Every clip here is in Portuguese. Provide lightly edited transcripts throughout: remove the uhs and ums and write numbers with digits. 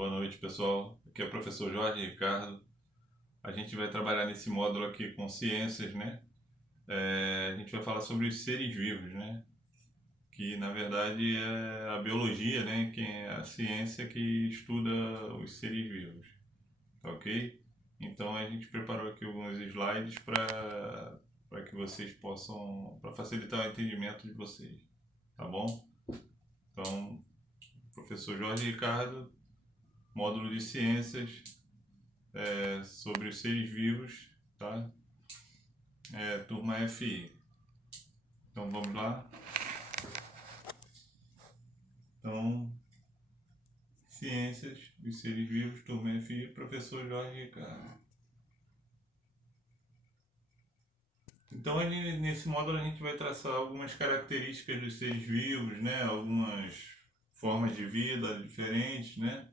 Boa noite, pessoal. Aqui é o professor Jorge Ricardo. A gente vai trabalhar nesse módulo aqui com ciências, né? A gente vai falar sobre os seres vivos, né? Que na verdade é a biologia, né? Que é a ciência que estuda os seres vivos, tá ok? Então a gente preparou aqui alguns slides para que vocês possam, para facilitar o entendimento de vocês, tá bom? Então, professor Jorge Ricardo, módulo de ciências, sobre os seres vivos, tá? Turma FI. Então vamos lá. Então, ciências dos seres vivos, turma FI, professor Jorge Ricardo. Então nesse módulo a gente vai traçar algumas características dos seres vivos, né? Algumas formas de vida diferentes, né?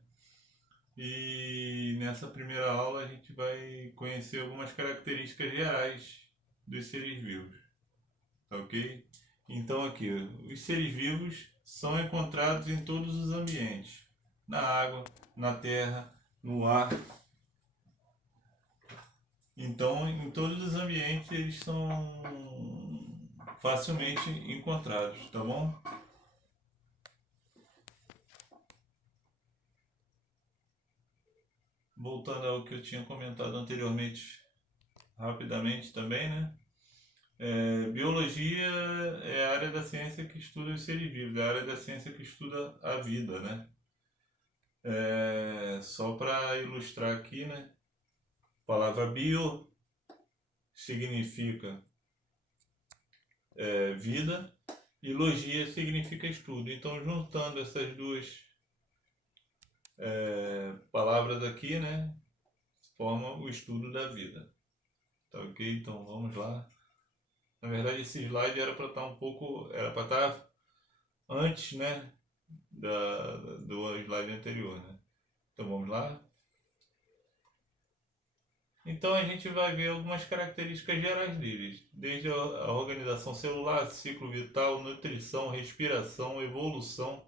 E nessa primeira aula a gente vai conhecer algumas características gerais dos seres vivos, tá ok? Então aqui, os seres vivos são encontrados em todos os ambientes, na água, na terra, no ar. Então, em todos os ambientes eles são facilmente encontrados, tá bom? Voltando ao que eu tinha comentado anteriormente, rapidamente também, né? Biologia é a área da ciência que estuda os seres vivos, é a área da ciência que estuda a vida, né? Só para ilustrar aqui, né? A palavra bio significa vida e logia significa estudo. Então, juntando essas duas palavras aqui, né? Forma o estudo da vida. Tá ok? Então, vamos lá. Na verdade, esse slide era para estar era para estar antes, né? Do slide anterior, né? Então vamos lá. Então a gente vai ver algumas características gerais deles, desde a organização celular, ciclo vital, nutrição, respiração, evolução,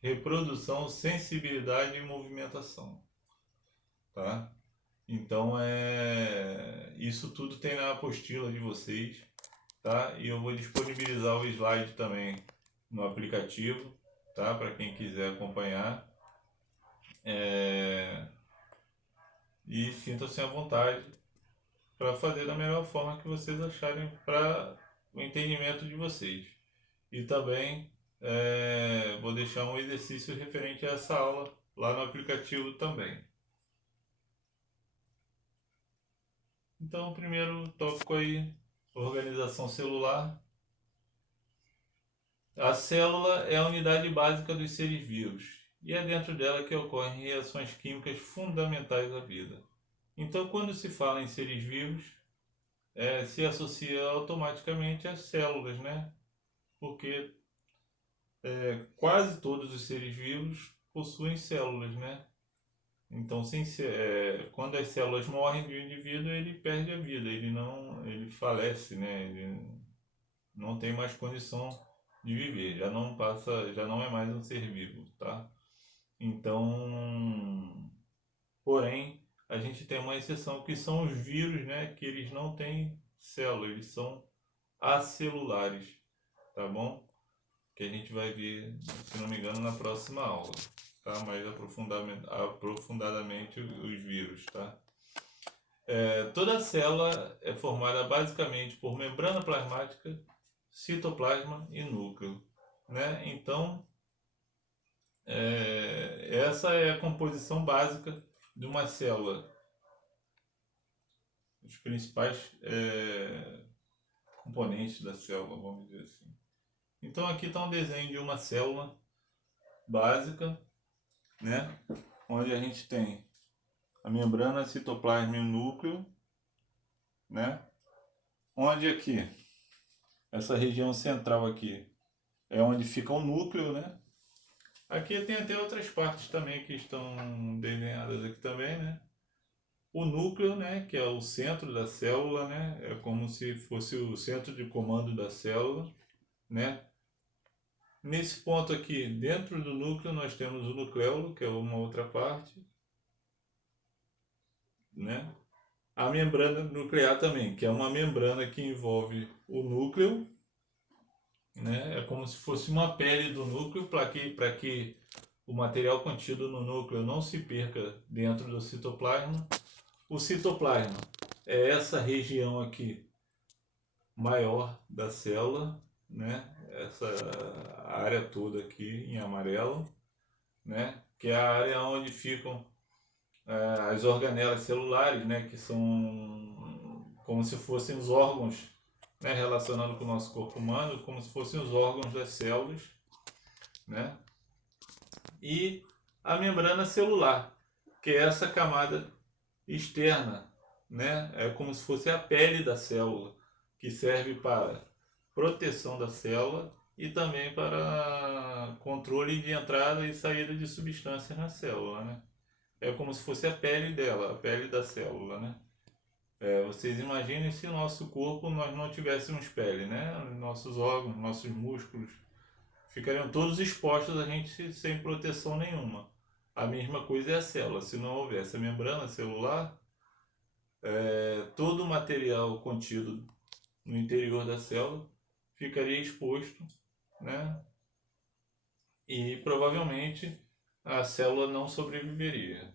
reprodução, sensibilidade e movimentação, tá? Então isso tudo tem na apostila de vocês, tá? E eu vou disponibilizar o slide também no aplicativo, tá? Para quem quiser acompanhar. E sintam-se à vontade para fazer da melhor forma que vocês acharem para o entendimento de vocês. E também vou deixar um exercício referente a essa aula lá no aplicativo também. Então, o primeiro tópico aí, organização celular. A célula é a unidade básica dos seres vivos e é dentro dela que ocorrem reações químicas fundamentais à vida. Então, quando se fala em seres vivos, se associa automaticamente às células, né? Porque quase todos os seres vivos possuem células, né? Então, quando as células morrem de um indivíduo, ele perde a vida, ele falece, né? Ele não tem mais condição de viver, já não é mais um ser vivo, tá? Então, porém, a gente tem uma exceção que são os vírus, né? Que eles não têm célula, eles são acelulares, tá bom? Que a gente vai ver, se não me engano, na próxima aula, tá? Mais aprofundadamente os vírus, tá? Toda célula é formada basicamente por membrana plasmática, citoplasma e núcleo, né? Então, essa é a composição básica de uma célula. Os principais componentes da célula, vamos dizer assim. Então aqui está um desenho de uma célula básica, né? Onde a gente tem a membrana, citoplasma e o núcleo, né? Onde aqui, essa região central aqui, é onde fica o núcleo, né? Aqui tem até outras partes também que estão desenhadas aqui também, né? O núcleo, né, que é o centro da célula, né? É como se fosse o centro de comando da célula, né? Nesse ponto aqui, dentro do núcleo, nós temos o nucleolo, que é uma outra parte, né? A membrana nuclear também, que é uma membrana que envolve o núcleo, né? É como se fosse uma pele do núcleo para que o material contido no núcleo não se perca dentro do citoplasma. O citoplasma é essa região aqui maior da célula, né? Essa área toda aqui em amarelo, né? Que é a área onde ficam as organelas celulares, né? Que são como se fossem os órgãos, né? Relacionando com o nosso corpo humano, como se fossem os órgãos das células, né? E a membrana celular, que é essa camada externa, né? É como se fosse a pele da célula, que serve para proteção da célula e também para controle de entrada e saída de substâncias na célula, né? É como se fosse a pele dela, a pele da célula, né? Vocês imaginem se o nosso corpo nós não tivéssemos pele, né? Nossos órgãos, nossos músculos ficariam todos expostos a gente sem proteção nenhuma. A mesma coisa é a célula. Se não houvesse a membrana celular, todo o material contido no interior da célula ficaria exposto, né? E provavelmente a célula não sobreviveria.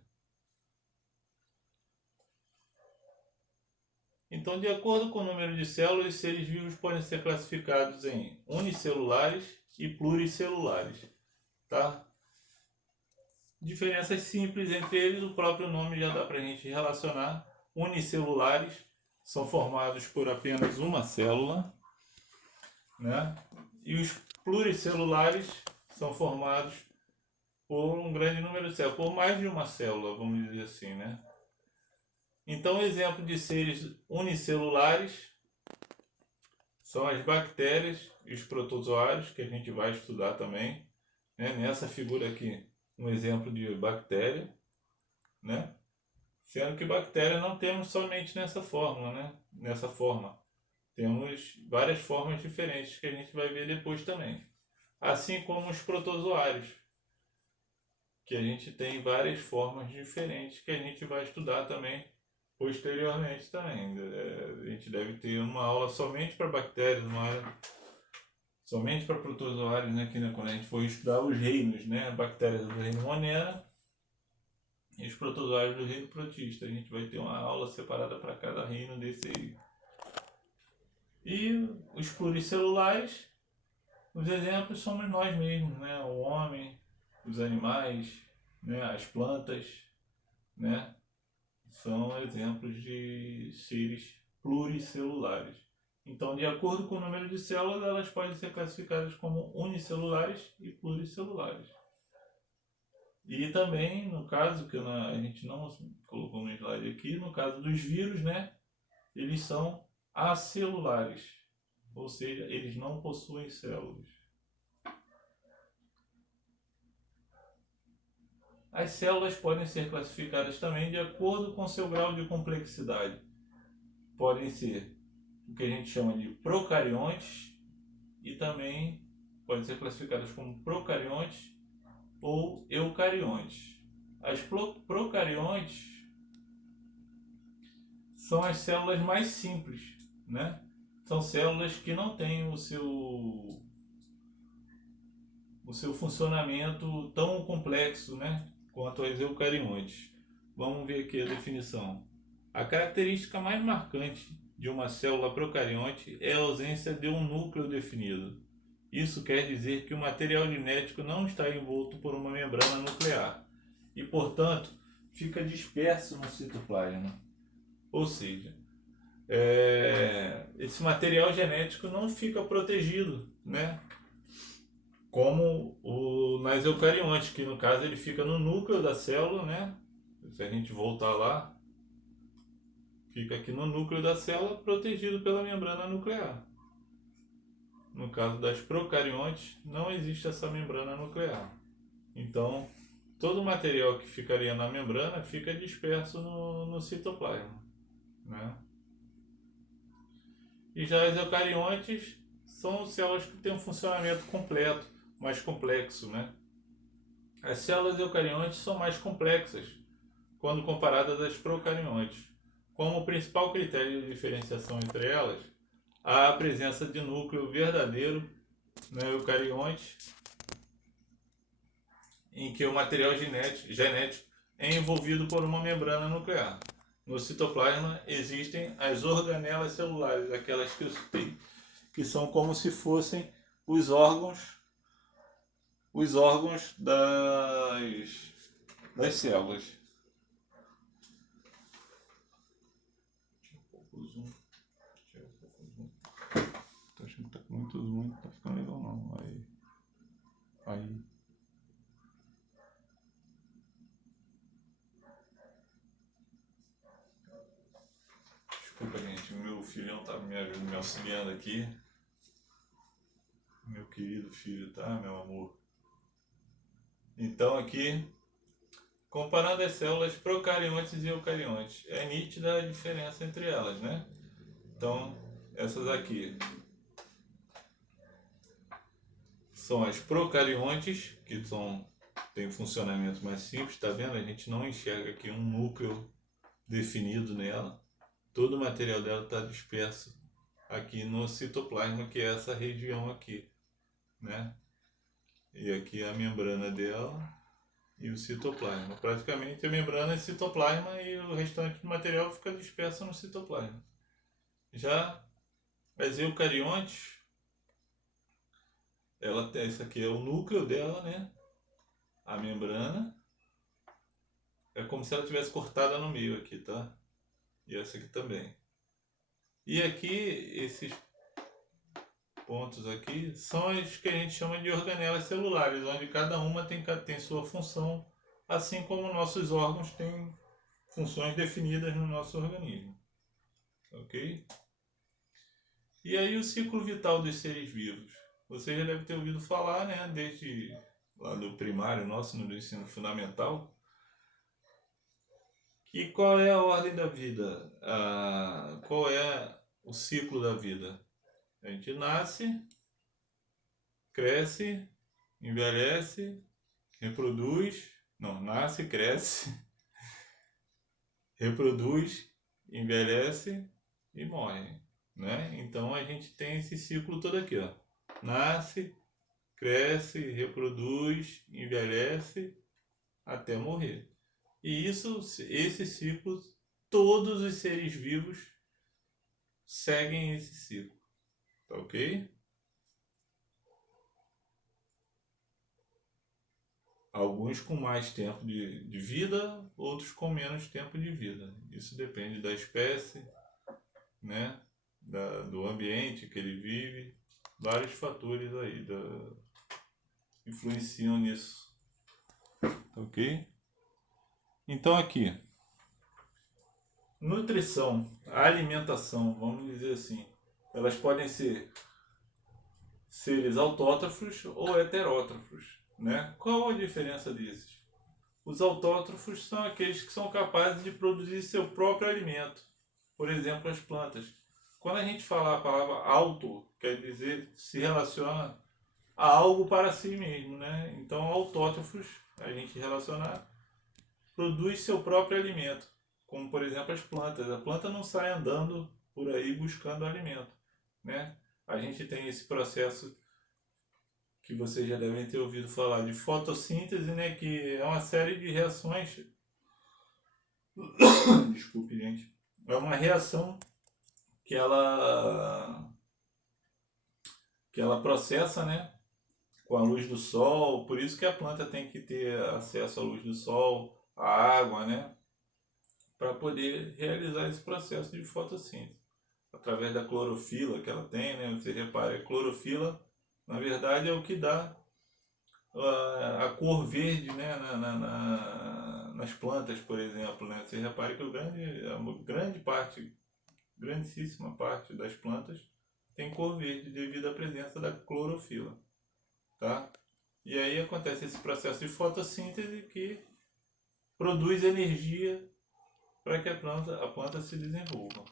Então, de acordo com o número de células, os seres vivos podem ser classificados em unicelulares e pluricelulares, tá? Diferenças simples entre eles, o próprio nome já dá para a gente relacionar. Unicelulares são formados por apenas uma célula, né? E os pluricelulares são formados por um grande número de células, por mais de uma célula, vamos dizer assim, né? Então, exemplo de seres unicelulares são as bactérias e os protozoários, que a gente vai estudar também, né? Nessa figura aqui, um exemplo de bactéria, né? Sendo que bactéria não temos somente nessa forma, né? Nessa forma. Temos várias formas diferentes que a gente vai ver depois também. Assim como os protozoários, que a gente tem várias formas diferentes que a gente vai estudar também posteriormente também. A gente deve ter uma aula somente para bactérias, uma aula somente para protozoários, né? Que, né, quando a gente for estudar os reinos, né? Bactérias do reino Monera e os protozoários do reino Protista. A gente vai ter uma aula separada para cada reino desse aí. E os pluricelulares, os exemplos somos nós mesmos, né? O homem, os animais, né? As plantas, né? São exemplos de seres pluricelulares. Então, de acordo com o número de células, elas podem ser classificadas como unicelulares e pluricelulares. E também, no caso, que a gente não colocou no slide aqui, no caso dos vírus, né? Eles são acelulares, ou seja, eles não possuem células. As células podem ser classificadas também de acordo com seu grau de complexidade. Podem ser o que a gente chama de procariontes e também podem ser classificadas como procariontes ou eucariontes. As procariontes são as células mais simples, né? São células que não têm o seu funcionamento tão complexo, né, quanto as eucariontes. Vamos ver aqui a definição. A característica mais marcante de uma célula procarionte é a ausência de um núcleo definido. Isso quer dizer que o material genético não está envolto por uma membrana nuclear e, portanto, fica disperso no citoplasma. Ou seja, esse material genético não fica protegido, né? Como nas eucariontes, que no caso ele fica no núcleo da célula, né? Se a gente voltar lá, fica aqui no núcleo da célula, protegido pela membrana nuclear. No caso das procariontes, não existe essa membrana nuclear. Então, todo o material que ficaria na membrana fica disperso no citoplasma, né? E já as eucariontes são células que têm um funcionamento completo, mais complexo, né? As células eucariontes são mais complexas quando comparadas às procariontes. Como principal critério de diferenciação entre elas, há a presença de núcleo verdadeiro no eucarionte, em que o material genético é envolvido por uma membrana nuclear. No citoplasma existem as organelas celulares, aquelas que são como se fossem os órgãos das células. Tô achando que tá muito zoom, não tá ficando legal não. Aí. Desculpa, gente, meu filhão tá me auxiliando aqui. Meu querido filho, tá, meu amor? Então aqui, comparando as células procariontes e eucariontes, é nítida a diferença entre elas, né? Então, essas aqui são as procariontes, que têm funcionamento mais simples, tá vendo? A gente não enxerga aqui um núcleo definido nela. Todo o material dela está disperso aqui no citoplasma, que é essa região aqui, né? E aqui a membrana dela e o citoplasma. Praticamente a membrana é citoplasma e o restante do material fica disperso no citoplasma. Já as eucariontes, esse aqui é o núcleo dela, né? A membrana é como se ela tivesse cortada no meio aqui, tá? E essa aqui também. E aqui, esses pontos aqui são os que a gente chama de organelas celulares, onde cada uma tem sua função, assim como nossos órgãos têm funções definidas no nosso organismo. Ok? E aí o ciclo vital dos seres vivos. Você já deve ter ouvido falar, né, desde lá do primário nosso, no ensino fundamental, que qual é a ordem da vida? Qual é o ciclo da vida? A gente nasce, cresce, envelhece, reproduz, não, nasce, cresce, reproduz, envelhece e morre, né? Então a gente tem esse ciclo todo aqui, ó. Nasce, cresce, reproduz, envelhece até morrer. E esse ciclo, todos os seres vivos seguem esse ciclo, tá ok? Alguns com mais tempo de vida, outros com menos tempo de vida. Isso depende da espécie, né? Do ambiente que ele vive. Vários fatores aí influenciam nisso. Ok? Então aqui, nutrição, alimentação, vamos dizer assim, elas podem ser seres autótrofos ou heterótrofos, né? Qual a diferença desses? Os autótrofos são aqueles que são capazes de produzir seu próprio alimento, por exemplo, as plantas. Quando a gente fala a palavra auto, quer dizer se relaciona a algo para si mesmo, né? Então, autótrofos, a gente relacionar, produz seu próprio alimento, como por exemplo as plantas. A planta não sai andando por aí buscando alimento, né? A gente tem esse processo que vocês já devem ter ouvido falar de fotossíntese, né? Que é uma série de reações. Desculpe, gente. É uma reação que ela processa, né? Com a luz do sol. Por isso que a planta tem que ter acesso à luz do sol, à água, né? Para poder realizar esse processo de fotossíntese. Através da clorofila que ela tem, né? Você repara, a clorofila, na verdade, é o que dá a cor verde, né? Nas plantas, por exemplo, né? Você repara que grandíssima parte das plantas tem cor verde devido à presença da clorofila, tá? E aí acontece esse processo de fotossíntese que produz energia para que a planta se desenvolva.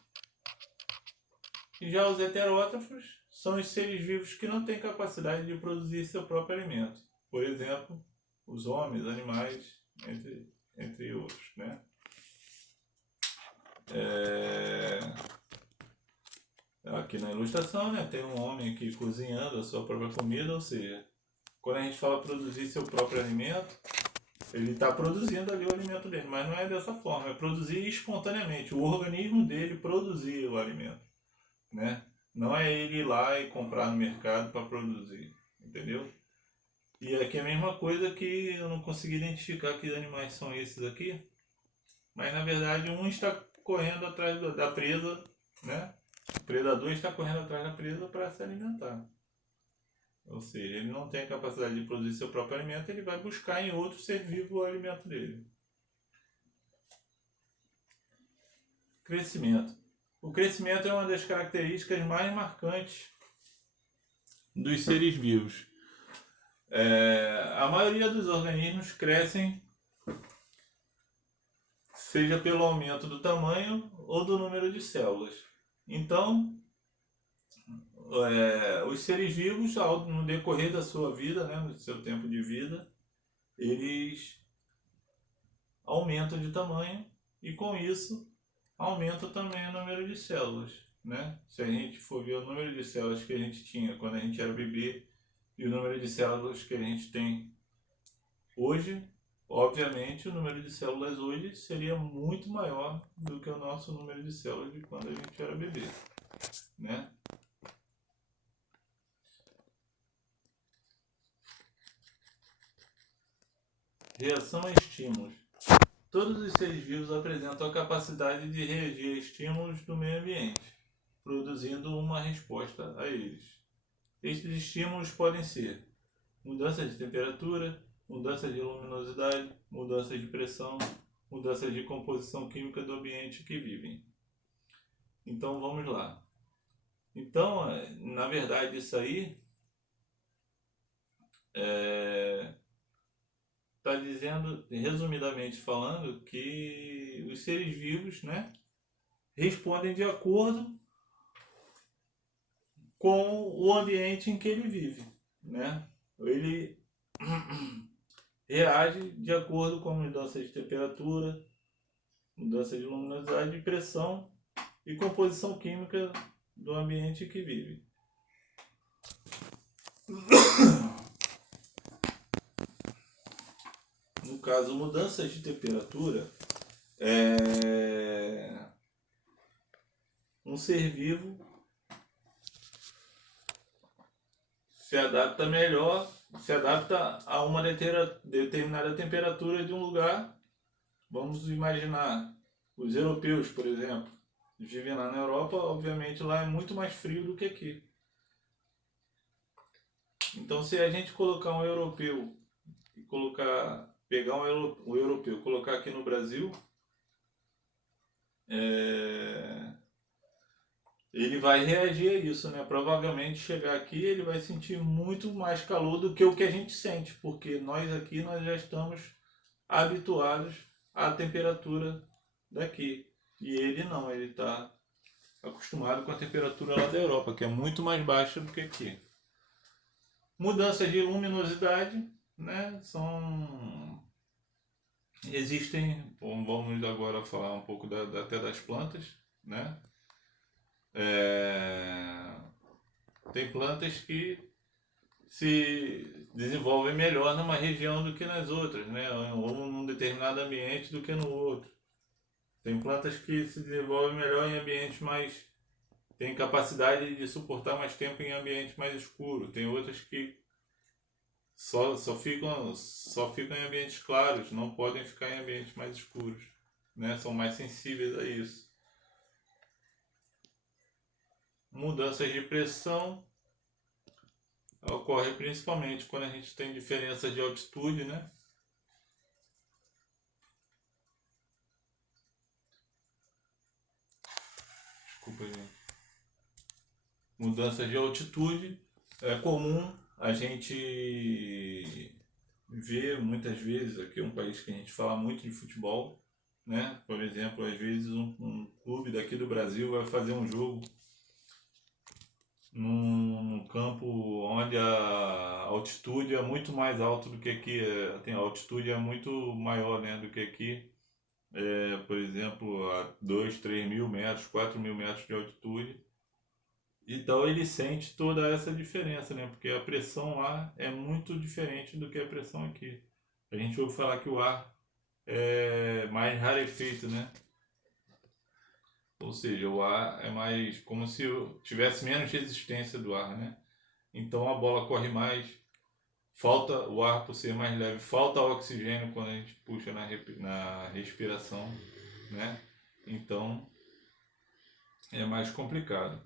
E já os heterótrofos são os seres vivos que não têm capacidade de produzir seu próprio alimento. Por exemplo, os homens, animais, entre outros, né? Aqui na ilustração, né, tem um homem aqui cozinhando a sua própria comida, ou seja, quando a gente fala produzir seu próprio alimento, ele está produzindo ali o alimento dele, mas não é dessa forma, é produzir espontaneamente, o organismo dele produzir o alimento, né? Não é ele ir lá e comprar no mercado para produzir, entendeu? E aqui é a mesma coisa que eu não consegui identificar que animais são esses aqui, mas na verdade um está correndo atrás da presa, né? O predador está correndo atrás da presa para se alimentar. Ou seja, ele não tem a capacidade de produzir seu próprio alimento, ele vai buscar em outro ser vivo o alimento dele. Crescimento. O crescimento é uma das características mais marcantes dos seres vivos. A maioria dos organismos crescem, seja pelo aumento do tamanho ou do número de células. Então, os seres vivos, no decorrer da sua vida, né, no seu tempo de vida, eles aumentam de tamanho e com isso aumenta também o número de células, né? Se a gente for ver o número de células que a gente tinha quando a gente era bebê e o número de células que a gente tem hoje, obviamente o número de células hoje seria muito maior do que o nosso número de células de quando a gente era bebê, né? Reação a estímulos. Todos os seres vivos apresentam a capacidade de reagir a estímulos do meio ambiente, produzindo uma resposta a eles. Estes estímulos podem ser mudança de temperatura, mudança de luminosidade, mudança de pressão, mudança de composição química do ambiente que vivem. Então vamos lá. Então, na verdade, isso aí está dizendo, resumidamente falando, que os seres vivos, né, respondem de acordo com o ambiente em que ele vive, né? Ele reage de acordo com mudança de temperatura, mudança de luminosidade, de pressão e composição química do ambiente que vive. No caso, mudanças de temperatura, um ser vivo se adapta melhor, se adapta a uma determinada temperatura de um lugar. Vamos imaginar os europeus, por exemplo, vivem lá na Europa, obviamente lá é muito mais frio do que aqui. Então, se a gente colocar um europeu e pegar um europeu, colocar aqui no Brasil, ele vai reagir a isso, né? Provavelmente chegar aqui ele vai sentir muito mais calor do que o que a gente sente, porque nós aqui nós já estamos habituados à temperatura daqui. E ele não, ele está acostumado com a temperatura lá da Europa, que é muito mais baixa do que aqui. Mudanças de luminosidade, né? Existem, vamos agora falar um pouco até das plantas, né? Tem plantas que se desenvolvem melhor numa região do que nas outras, né? Ou num determinado ambiente do que no outro. Tem plantas que se desenvolvem melhor em ambientes mais... têm capacidade de suportar mais tempo em ambiente mais escuro. Tem outras que só ficam em ambientes claros, não podem ficar em ambientes mais escuros, né? São mais sensíveis a isso. Mudanças de pressão ocorre principalmente quando a gente tem diferença de altitude, né? Desculpa, gente. Mudança de altitude é comum a gente ver muitas vezes. Aqui é um país que a gente fala muito de futebol, né? Por exemplo, às vezes um clube daqui do Brasil vai fazer um jogo num campo onde a altitude é muito mais alta do que aqui. A altitude é muito maior, né, do que aqui. Por exemplo, a 2, 3 mil metros, 4 mil metros de altitude. Então ele sente toda essa diferença, né? Porque a pressão lá é muito diferente do que a pressão aqui. A gente ouve falar que o ar é mais rarefeito, né? Ou seja, o ar é mais como se tivesse menos resistência do ar, né? Então a bola corre mais, falta o ar por ser mais leve, falta oxigênio quando a gente puxa na respiração, né? Então é mais complicado.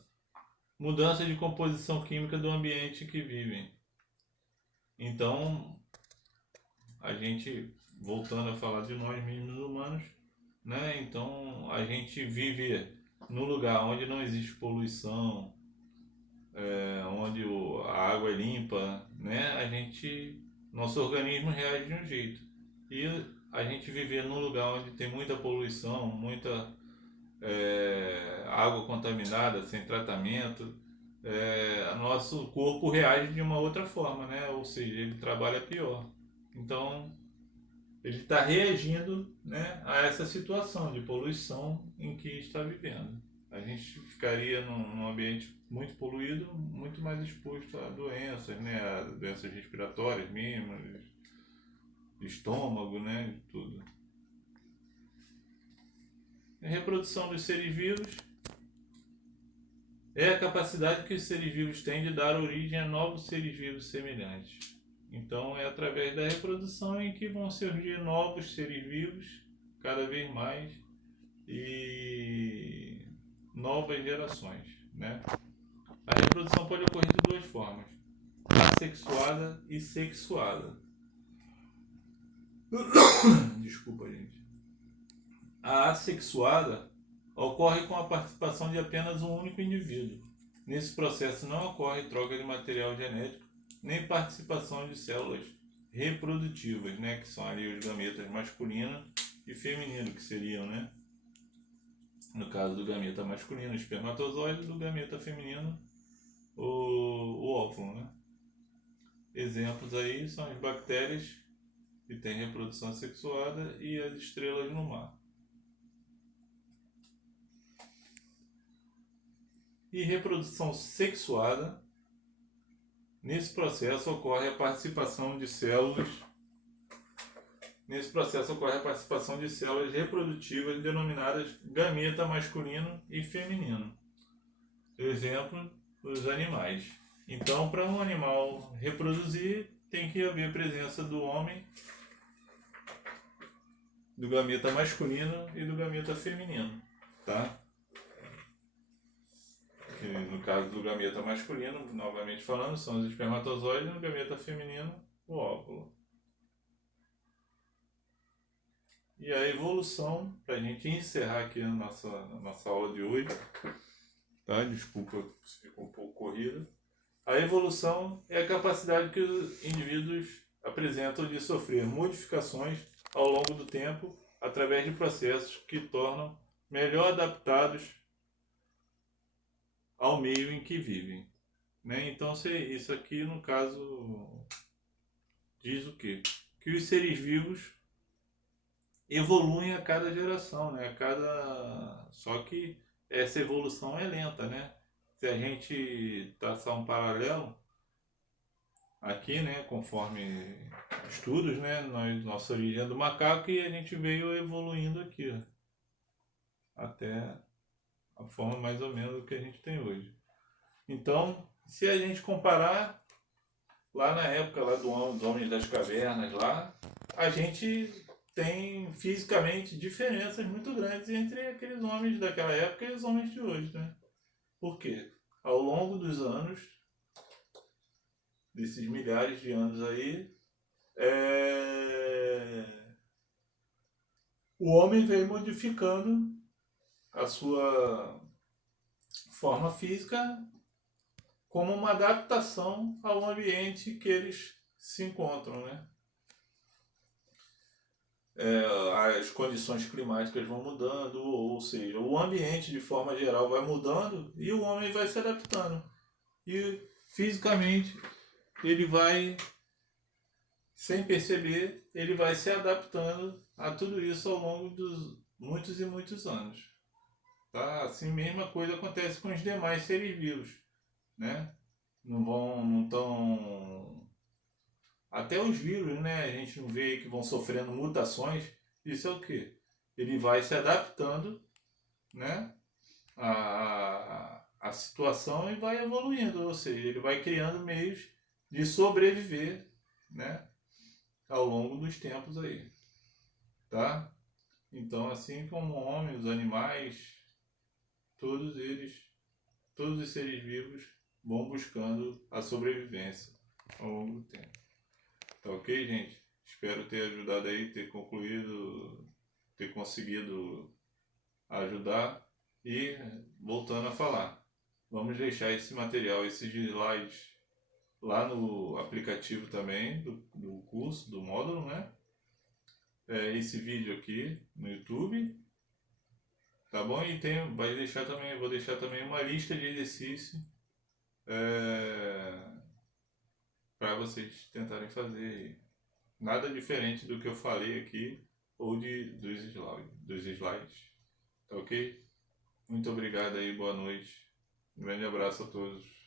Mudança de composição química do ambiente que vivem. Então, a gente, voltando a falar de nós mesmos humanos, né? Então, a gente vive num lugar onde não existe poluição, onde a água é limpa, né? Nosso organismo reage de um jeito. E a gente viver num lugar onde tem muita poluição, muita água contaminada, sem tratamento, nosso corpo reage de uma outra forma, né? Ou seja, ele trabalha pior. Então, ele está reagindo, né, a essa situação de poluição em que está vivendo. A gente ficaria num ambiente muito poluído, muito mais exposto a doenças, né, a doenças respiratórias mesmo, estômago, né, tudo. A reprodução dos seres vivos é a capacidade que os seres vivos têm de dar origem a novos seres vivos semelhantes. Então é através da reprodução em que vão surgir novos seres vivos, cada vez mais, e novas gerações, né? A reprodução pode ocorrer de duas formas: assexuada e sexuada. Desculpa, gente. A assexuada ocorre com a participação de apenas um único indivíduo. Nesse processo não ocorre troca de material genético, nem participação de células reprodutivas, né, que são ali os gametas masculino e feminino, que seriam, né, no caso do gameta masculino, o espermatozoide, do gameta feminino, o óvulo, né. Exemplos aí são as bactérias, que têm reprodução sexuada, e as estrelas no mar. E reprodução sexuada, nesse processo ocorre a participação de células reprodutivas denominadas gameta masculino e feminino. Exemplo, os animais. Então, para um animal reproduzir, tem que haver presença do homem, do gameta masculino e do gameta feminino, tá? Que no caso do gameta masculino, novamente falando, são os espermatozoides, e no gameta feminino, o óvulo. E a evolução, para a gente encerrar aqui a nossa aula de hoje, tá? Desculpa se ficou um pouco corrida. A evolução é a capacidade que os indivíduos apresentam de sofrer modificações ao longo do tempo através de processos que tornam melhor adaptados ao meio em que vivem, né? Então, isso aqui, no caso, diz o quê? Que os seres vivos evoluem a cada geração, né? Só que essa evolução é lenta, né? Se a gente traçar um paralelo aqui, né, conforme estudos, né, nossa origem é do macaco e a gente veio evoluindo aqui, ó, até a forma mais ou menos que a gente tem hoje. Então, se a gente comparar lá na época lá dos homens das cavernas lá, a gente tem fisicamente diferenças muito grandes entre aqueles homens daquela época e os homens de hoje, né? Por quê? Ao longo dos anos, desses milhares de anos aí, o homem vem modificando a sua forma física como uma adaptação ao ambiente que eles se encontram, né? As condições climáticas vão mudando, ou seja, o ambiente de forma geral vai mudando e o homem vai se adaptando. e fisicamente ele vai, sem perceber, ele vai se adaptando a tudo isso ao longo dos muitos e muitos anos. Tá? Assim, mesma coisa acontece com os demais seres vivos, né? Não tão... Até os vírus, né? A gente não vê aí que vão sofrendo mutações. Isso é o quê? Ele vai se adaptando, né? A situação e vai evoluindo, ou seja, ele vai criando meios de sobreviver, né? Ao longo dos tempos aí, tá? Então, assim como o homem, os animais, todos eles, todos os seres vivos vão buscando a sobrevivência ao longo do tempo. Tá ok, gente? Espero ter ajudado aí, ter concluído, ter conseguido ajudar. E voltando a falar, vamos deixar esse material, esses slides lá no aplicativo também do curso, do módulo, né? Esse vídeo aqui no YouTube, tá bom? E vai deixar também, vou deixar também uma lista de exercícios para vocês tentarem fazer. Nada diferente do que eu falei aqui ou dos slides. Tá ok? Muito obrigado aí, boa noite. Um grande abraço a todos.